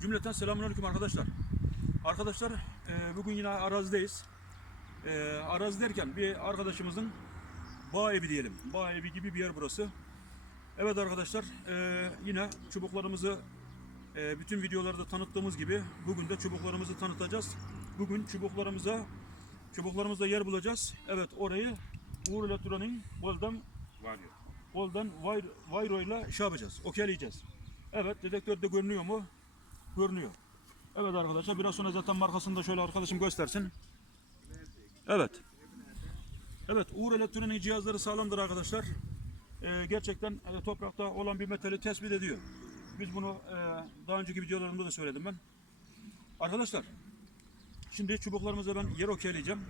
Cümleten selamünaleyküm arkadaşlar. Arkadaşlar e, bugün yine arazideyiz. E, arazi derken bir arkadaşımızın bağ evi diyelim. Bağ evi gibi bir yer burası. Evet arkadaşlar e, yine çubuklarımızı e, bütün videolarda tanıttığımız gibi bugün de çubuklarımızı tanıtacağız. Bugün çubuklarımıza çubuklarımızda yer bulacağız. Evet orayı Uğur Elektronik'in Golden Var ya. Golden Vayro Vayro ile şey yapacağız. Okeyleyeceğiz. Evet dedektörde görünüyor mu? Görünüyor. Evet arkadaşlar biraz sonra zaten markasını da şöyle arkadaşım göstersin. Evet. Evet Uğur Elektronik cihazları sağlamdır arkadaşlar. Ee, gerçekten e, toprakta olan bir metali tespit ediyor. Biz bunu e, daha önceki videolarımda da söyledim ben. Arkadaşlar şimdi çubuklarımıza ben yer okeyleyeceğim.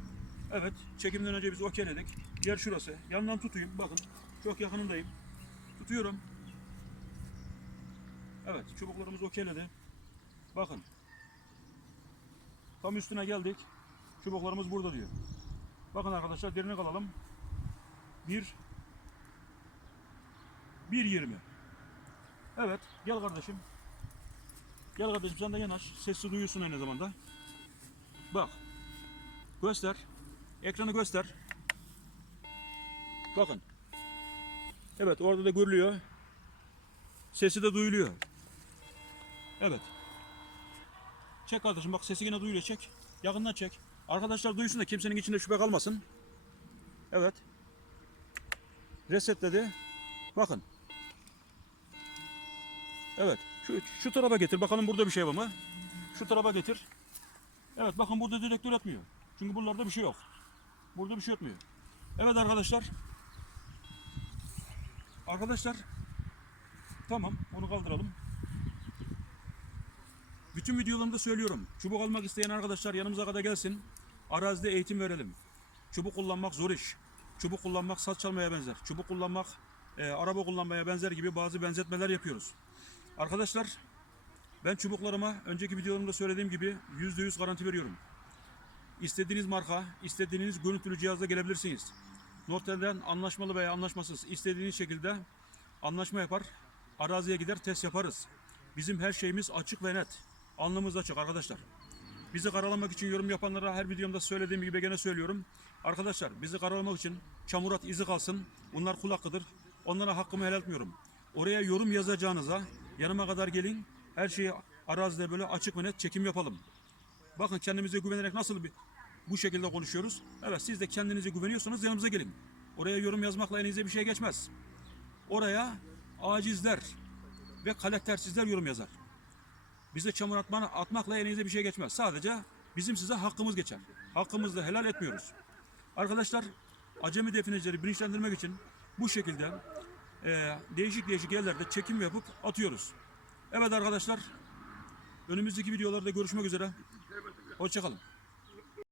Evet çekimden önce biz okeyledik. Yer şurası. Yandan tutayım. Bakın çok yakınındayım. Tutuyorum. Evet çubuklarımız okeyledi. Bakın. Tam üstüne geldik. Çubuklarımız burada diyor. Bakın arkadaşlar derine kalalım. 1 1.20 Evet gel kardeşim. Gel kardeşim sen de yanaş. Sesi duyuyorsun aynı zamanda. Bak. Göster. Ekranı göster. Bakın. Evet orada da görülüyor. Sesi de duyuluyor. Evet. Çek kardeşim bak sesi yine duyuluyor çek. Yakından çek. Arkadaşlar duysun da kimsenin içinde şüphe kalmasın. Evet. Resetledi. Bakın. Evet. Şu, şu tarafa getir. Bakalım burada bir şey var mı? Şu tarafa getir. Evet bakın burada direktör etmiyor. Çünkü buralarda bir şey yok. Burada bir şey etmiyor. Evet arkadaşlar. Arkadaşlar. Tamam onu kaldıralım. Bütün videolarımda söylüyorum. Çubuk almak isteyen arkadaşlar yanımıza kadar gelsin. Arazide eğitim verelim. Çubuk kullanmak zor iş. Çubuk kullanmak saç çalmaya benzer. Çubuk kullanmak e, araba kullanmaya benzer gibi bazı benzetmeler yapıyoruz. Arkadaşlar ben çubuklarıma önceki videolarımda söylediğim gibi %100 garanti veriyorum. İstediğiniz marka, istediğiniz görüntülü cihazla gelebilirsiniz. Noterden anlaşmalı veya anlaşmasız istediğiniz şekilde anlaşma yapar, araziye gider test yaparız. Bizim her şeyimiz açık ve net. Alnımız açık arkadaşlar. Bizi karalamak için yorum yapanlara her videomda söylediğim gibi gene söylüyorum. Arkadaşlar bizi karalamak için çamurat izi kalsın. Bunlar kul hakkıdır. Onlara hakkımı helal etmiyorum. Oraya yorum yazacağınıza yanıma kadar gelin. Her şeyi arazide böyle açık ve net çekim yapalım. Bakın kendimize güvenerek nasıl bir bu şekilde konuşuyoruz. Evet siz de kendinize güveniyorsanız yanımıza gelin. Oraya yorum yazmakla elinize bir şey geçmez. Oraya acizler ve karaktersizler yorum yazar. Bize çamur atma, atmakla elinize bir şey geçmez. Sadece bizim size hakkımız geçer. Hakkımızı helal etmiyoruz. Arkadaşlar acemi definecileri bilinçlendirmek için bu şekilde e, değişik değişik yerlerde çekim yapıp atıyoruz. Evet arkadaşlar önümüzdeki videolarda görüşmek üzere. Hoşçakalın.